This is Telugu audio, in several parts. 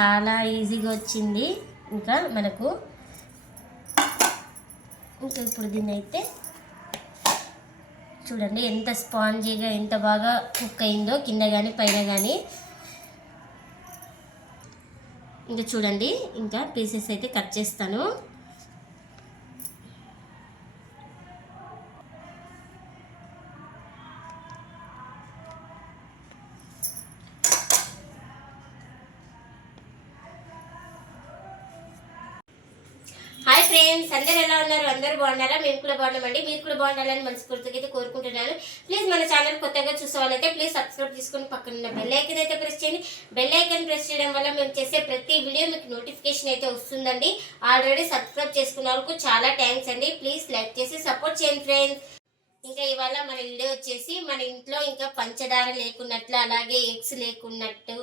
చాలా ఈజీగా వచ్చింది. ఇంకా మనకు ఇంకా ఇప్పుడు దీన్ని అయితే చూడండి ఎంత స్పాంజీగా ఎంత బాగా కుక్ అయిందో కింద కానీ పైన కానీ ఇంకా చూడండి ఇంకా పీసెస్ అయితే కట్ చేస్తాను. ఉన్నారు. అందరూ బాగున్నారా? మేము కూడా బాగున్నామండి. మీరు కూడా బాగుండాలని మనస్ఫూర్తిగా అయితే కోరుకుంటున్నాను. ప్లీజ్ మన ఛానల్ కొత్తగా చూసేవాళ్ళైతే ప్లీజ్ సబ్స్క్రైబ్ చేసుకొని పక్కన ఉన్న బెల్ ఐకన్ అయితే ప్రెస్ చేయండి. బెల్ ఐకన్ ప్రెస్ చేయడం వల్ల మేము చేసే ప్రతి వీడియో మీకు నోటిఫికేషన్ అయితే వస్తుందండి. ఆల్రెడీ సబ్స్క్రైబ్ చేసుకున్న వాళ్ళకు చాలా థ్యాంక్స్ అండి. ప్లీజ్ లైక్ చేసి సపోర్ట్ చేయండి ఫ్రెండ్స్. ఇంకా ఇవాళ మన వీడియో వచ్చేసి మన ఇంట్లో ఇంకా పంచదార లేకున్నట్లు అలాగే ఎగ్స్ లేకున్నట్టు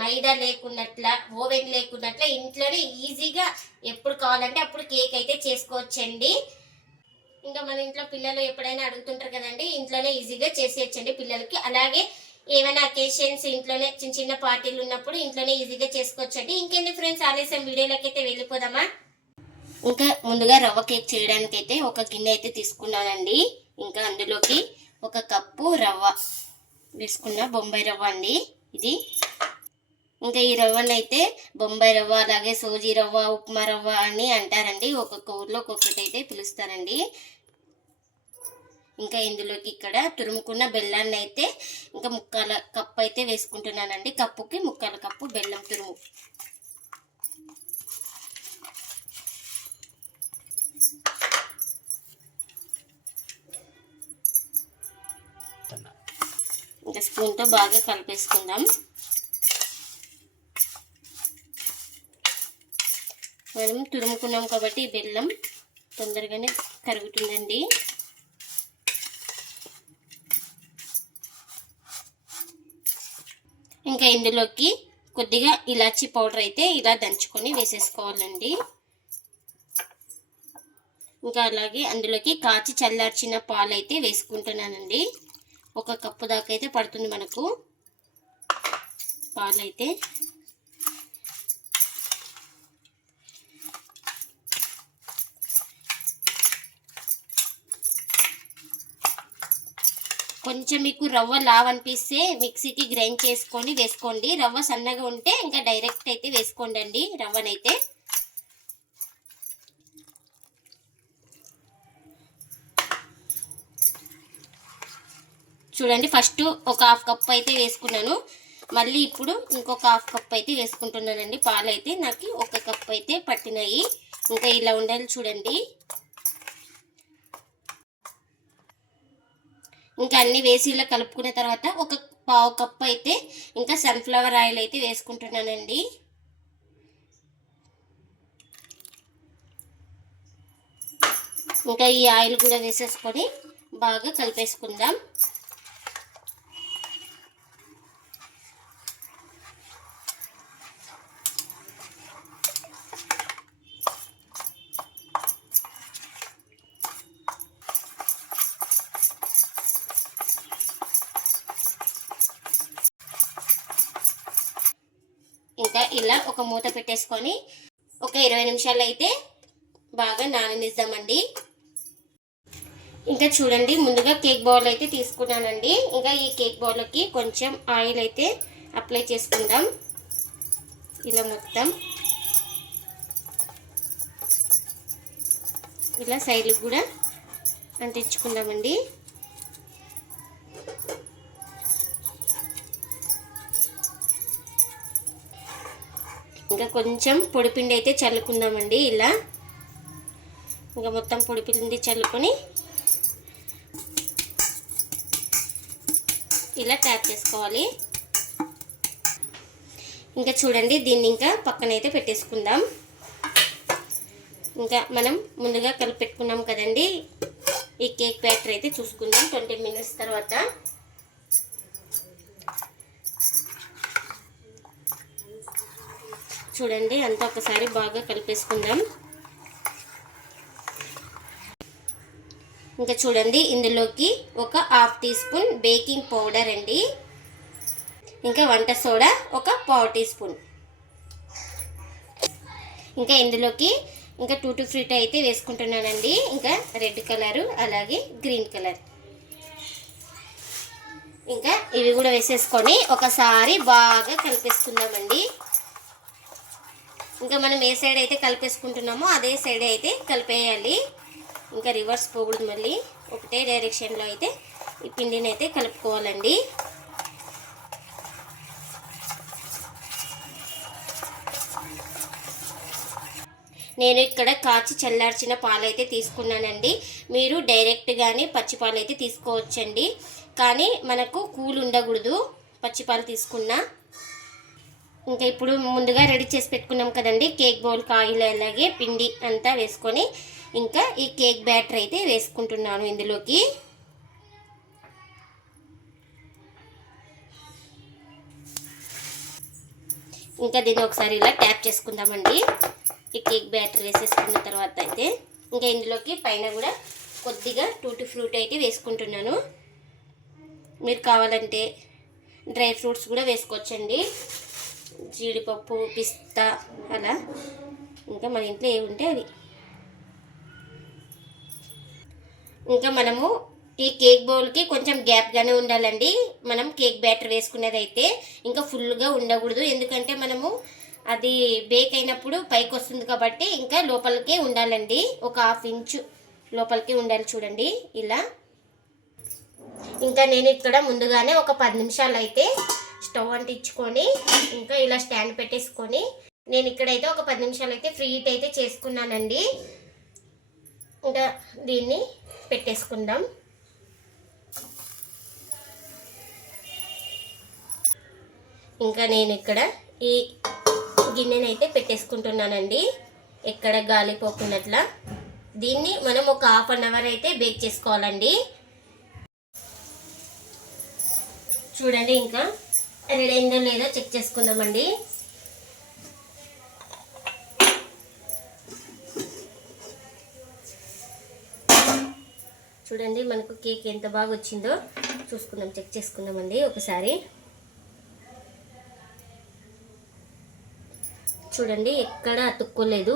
మైదా లేకున్నట్ల ఓవెన్ లేకున్నట్ల ఇంట్లోనే ఈజీగా ఎప్పుడు కావాలంటే అప్పుడు కేక్ అయితే చేసుకోవచ్చండి. ఇంకా మన ఇంట్లో పిల్లలు ఎప్పుడైనా అడుగుతుంటారు కదండి ఇంట్లోనే ఈజీగా చేసేయచ్చండి పిల్లలకి. అలాగే ఏమైనా అకేషన్స్ ఇంట్లోనే చిన్న చిన్న పార్టీలు ఉన్నప్పుడు ఇంట్లోనే ఈజీగా చేసుకోవచ్చండి. ఇంకెందుకు ఫ్రెండ్స్ ఆలస్యం వీడియోలోకి అయితే వెళ్ళిపోదామా? ఇంకా ముందుగా రవ్వ కేక్ చేయడానికి అయితే ఒక గిన్నె అయితే తీసుకున్నానండి. ఇంకా అందులోకి ఒక కప్పు రవ్వ వేసుకున్న బొంబాయి రవ్వ అండి. ఇది ఇంకా ఈ రవ్వను అయితే బొంబాయి రవ్వ అలాగే సోజీ రవ్వ ఉప్మా రవ్వ అని అంటారండి. ఒక్కొక్క ఊర్లో ఒక్కొక్కటి అయితే పిలుస్తారండి. ఇంకా ఇందులోకి ఇక్కడ తురుముకున్న బెల్లాన్ని అయితే ఇంకా ముక్కాల కప్పు అయితే వేసుకుంటున్నానండి. కప్పుకి ముక్కాల కప్పు బెల్లం తురుము. ఇంకా స్పూన్తో బాగా కలిపేసుకుందాం. మనం తురుముకున్నాం కాబట్టి బెల్లం తొందరగానే కరుగుతుందండి ఇంకా ఇందులోకి కొద్దిగా ఇలాచీ పౌడర్ అయితే ఇలా దంచుకొని వేసేసుకోవాలండి. ఇంకా అలాగే అందులోకి కాచి చల్లార్చిన పాలు అయితే వేసుకుంటున్నానండి. ఒక కప్పు దాకా అయితే పడుతుంది మనకు. పాలైతే కొంచెం మీకు రవ్వ లావ్ అనిపిస్తే మిక్సీకి గ్రైండ్ చేసుకొని వేసుకోండి. రవ్వ సన్నగా ఉంటే ఇంకా డైరెక్ట్ అయితే వేసుకోండి అండి రవ్వనైతే. చూడండి ఫస్ట్ ఒక హాఫ్ కప్ అయితే వేసుకున్నాను. మళ్ళీ ఇప్పుడు ఇంకొక హాఫ్ కప్ అయితే వేసుకుంటున్నానండి. పాలు అయితే నాకు ఒక కప్ అయితే పట్టినాయి. ఇంకా ఇలా ఉండాలి చూడండి ఇంకా అన్ని వేసి ఇలా కలుపుకున్న తర్వాత ఒక పావు కప్పు అయితే ఇంకా సన్ఫ్లవర్ ఆయిల్ అయితే వేసుకుంటున్నానండి. ఇంకా ఈ ఆయిల్ కూడా వేసేసుకొని బాగా కలిపేసుకుందాం. ఇలా ఒక మూత పెట్టేసుకొని ఒక ఇరవై నిమిషాలు అయితే బాగా నాననిద్దామండి. ఇంకా చూడండి ముందుగా కేక్ బౌల్ అయితే తీసుకున్నానండి. ఇంకా ఈ కేక్ బౌల్కి కొంచెం ఆయిల్ అయితే అప్లై చేసుకుందాం. ఇలా మొత్తం ఇలా సైడ్కి కూడా అంటించుకుందామండి. ఇంకా కొంచెం పొడిపిండి అయితే చల్లుకుందామండి ఇలా. ఇంకా మొత్తం పొడిపిండి చల్లుకొని ఇలా ట్యాప్ చేసుకోవాలి. ఇంకా చూడండి దీన్ని ఇంకా పక్కనైతే పెట్టేసుకుందాం. ఇంకా మనం ముందుగా కలిపెట్టుకున్నాం కదండి. ఈ కేక్ బ్యాటర్ అయితే చూసుకుందాం. ట్వంటీ మినిట్స్ తర్వాత. చూడండి అంతా ఒకసారి బాగా కలిపేసుకుందాం. ఇంకా చూడండి ఇందులోకి ఒక half teaspoon baking powder అండి. ఇంకా వంట సోడా ఒక పావు టీ స్పూన్. ఇంకా ఇందులోకి ఇంకా టూ టూ ఫ్రూట్ అయితే వేసుకుంటున్నానండి. ఇంకా రెడ్ కలరు అలాగే గ్రీన్ కలర్. ఇంకా ఇవి కూడా వేసేసుకొని ఒకసారి బాగా కలిపేసుకుందామండి. ఇంకా మనం ఏ సైడ్ అయితే కలిపేసుకుంటున్నామో అదే సైడ్ అయితే కలిపేయాలి. ఇంకా రివర్స్ పోకూడదు మళ్ళీ. ఒకటే డైరెక్షన్లో అయితే ఈ పిండిని అయితే కలుపుకోవాలండి. నేను ఇక్కడ కాచి చల్లార్చిన పాలు అయితే తీసుకున్నానండి. మీరు డైరెక్ట్గానే పచ్చి పాలు అయితే తీసుకోవచ్చండి. కానీ మనకు కూల్ ఉండకూడదు పచ్చిపాలు తీసుకున్నా. ఇంకా ఇప్పుడు ముందుగా రెడీ చేసి పెట్టుకున్నాం కదండి. కేక్ బౌల్ కాయిల్ అలాగే పిండి అంతా వేసుకొని ఇంకా ఈ కేక్ బ్యాటర్ అయితే వేసుకుంటున్నాను ఇందులోకి. ఇంకా దీన్ని ఒకసారి ఇలా ట్యాప్ చేసుకుందామండి. ఈ కేక్ బ్యాటర్ వేసేసుకున్న తర్వాత అయితే ఇంకా ఇందులోకి పైన కూడా కొద్దిగా టూటీ ఫ్రూట్ అయితే వేసుకుంటున్నాను. మీరు కావాలంటే డ్రై ఫ్రూట్స్ కూడా వేసుకోవచ్చండి. జీడిపప్పు పిస్తా అలా. ఇంకా మన ఇంట్లో ఏవి ఉంటే అవి ఇంకా మనము ఈ కేక్ బౌల్కి కొంచెం గ్యాప్గానే ఉండాలండి. మనం కేక్ బ్యాటర్ వేసుకునేది అయితే ఇంకా ఫుల్గా ఉండకూడదు. ఎందుకంటే మనము అది బేక్ అయినప్పుడు పైకి వస్తుంది కాబట్టి ఇంకా లోపలికే ఉండాలండి. ఒక హాఫ్ ఇంచు లోపలికి ఉండాలి చూడండి ఇలా. ఇంకా నేను ఇక్కడ ముందుగానే ఒక పది నిమిషాలు అయితే స్టవ్ అంటించుకొని ఇంకా ఇలా స్టాండ్ పెట్టేసుకొని నేను ఇక్కడైతే ఒక పది నిమిషాలు అయితే ఫ్రీ హీట్ అయితే చేసుకున్నానండి. ఇంకా దీన్ని పెట్టేసుకుందాం. ఇంకా నేను ఇక్కడ ఈ గిన్నెనైతే పెట్టేసుకుంటున్నానండి. ఎక్కడ గాలి పోకున్నట్లా. దీన్ని మనం ఒక హాఫ్ అన్ అవర్ అయితే బేక్ చేసుకోవాలండి. చూడండి ఇంకా రెడీ అయిందో లేదో చెక్ చేసుకుందామండి. చూడండి మనకు కేక్ ఎంత బాగా వచ్చిందో చూసుకుందాం చెక్ చేసుకుందామండి ఒకసారి. చూడండి ఎక్కడ అతుక్కోలేదు.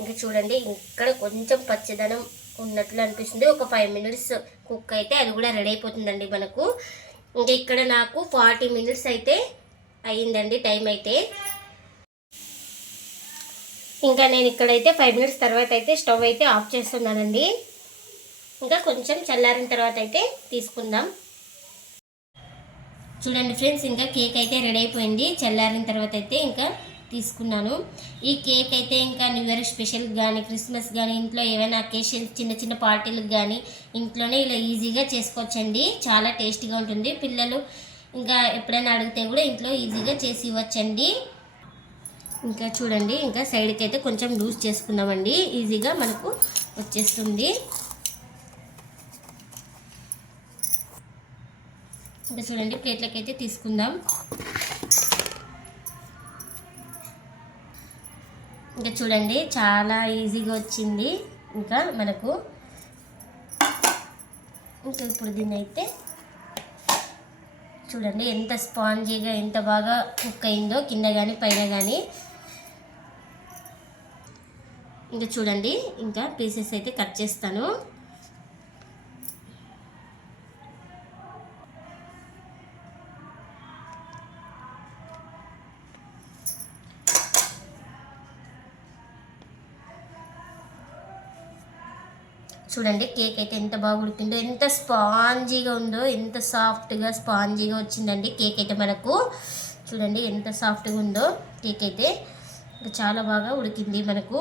ఇంకా చూడండి ఇక్కడ కొంచెం పచ్చదనం ఉన్నట్లు అనిపిస్తుంది. ఒక ఫైవ్ మినిట్స్ కుక్ అయితే అది కూడా రెడీ అయిపోతుందండి మనకు. ఇంకా ఇక్కడ నాకు ఫార్టీ మినిట్స్ అయితే అయ్యిందండి టైం అయితే. ఇంకా నేను ఇక్కడైతే ఫైవ్ మినిట్స్ తర్వాత అయితే స్టవ్ అయితే ఆఫ్ చేస్తున్నానండి. ఇంకా కొంచెం చల్లారిన తర్వాత అయితే తీసుకుందాం. చూడండి ఫ్రెండ్స్ ఇంకా కేక్ అయితే రెడీ అయిపోయింది. చల్లారిన తర్వాత అయితే ఇంకా తీసుకున్నాను. ఈ కేక్ అయితే ఇంకా న్యూ ఇయర్ స్పెషల్ కానీ క్రిస్మస్ కానీ ఇంట్లో ఏమైనా అకేషన్ చిన్న చిన్న పార్టీలకు కానీ ఇంట్లోనే ఇలా ఈజీగా చేసుకోవచ్చండి. చాలా టేస్టీగా ఉంటుంది. పిల్లలు ఇంకా ఎప్పుడైనా అడిగితే కూడా ఇంట్లో ఈజీగా చేసి ఇవ్వచ్చండి. ఇంకా చూడండి ఇంకా సైడ్కి అయితే కొంచెం లూజ్ చేసుకుందామండి. ఈజీగా మనకు వచ్చేస్తుంది. ఇంకా చూడండి ప్లేట్లకి అయితే తీసుకుందాం. ఇంకా చూడండి చాలా ఈజీగా వచ్చింది. ఇంకా మనకు ఇంకా ఇప్పుడు దీన్ని అయితే చూడండి ఎంత స్పాంజీగా ఎంత బాగా కుక్ అయిందో కింద కానీ పైన కానీ ఇంకా చూడండి ఇంకా పీసెస్ అయితే కట్ చేస్తాను. చూడండి కేక్ అయితే ఎంత బాగా ఉడికిందో ఎంత స్పాంజీగా ఉందో ఎంత సాఫ్ట్గా స్పాంజీగా వచ్చిందండి కేక్ అయితే మనకు. చూడండి ఎంత సాఫ్ట్గా ఉందో కేక్ అయితే. చాలా బాగా ఉడికింది మనకు.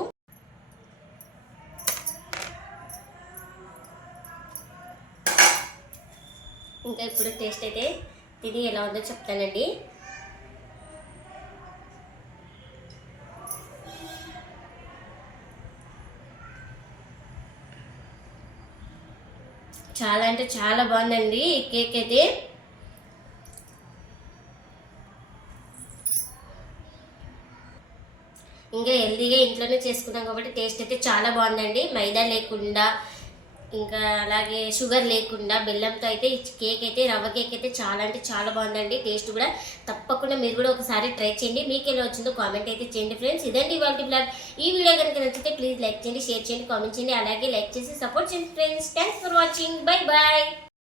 ఇంకా ఇప్పుడు టేస్ట్ అయితే తిని ఎలా ఉందో చెప్తానండి. చాలా అంటే చాలా బాగుందండి ఈ కేక్ అయితే. ఇంకా హెల్తీగా ఇంట్లోనే చేసుకున్నాం కాబట్టి టేస్ట్ అయితే చాలా బాగుందండి. మైదా లేకుండా ఇంకా అలాగే షుగర్ లేకుండా బెల్లంతో అయితే కేక్ అయితే రవ్వ కేక్ అయితే చాలా అంటే చాలా బాగుందండి. టేస్ట్ కూడా తప్పకుండా మీరు కూడా ఒకసారి ట్రై చేయండి. మీకు ఎలా వచ్చిందో కామెంట్ అయితే చేయండి ఫ్రెండ్స్. ఇదండి ఇవాళ బ్లాగ్ ఈ వీడియో కనుక నచ్చితే ప్లీజ్ లైక్ చేయండి షేర్ చేయండి కామెంట్ చేయండి. అలాగే లైక్ చేసి సపోర్ట్ చేయండి friends. Thanks for watching bye bye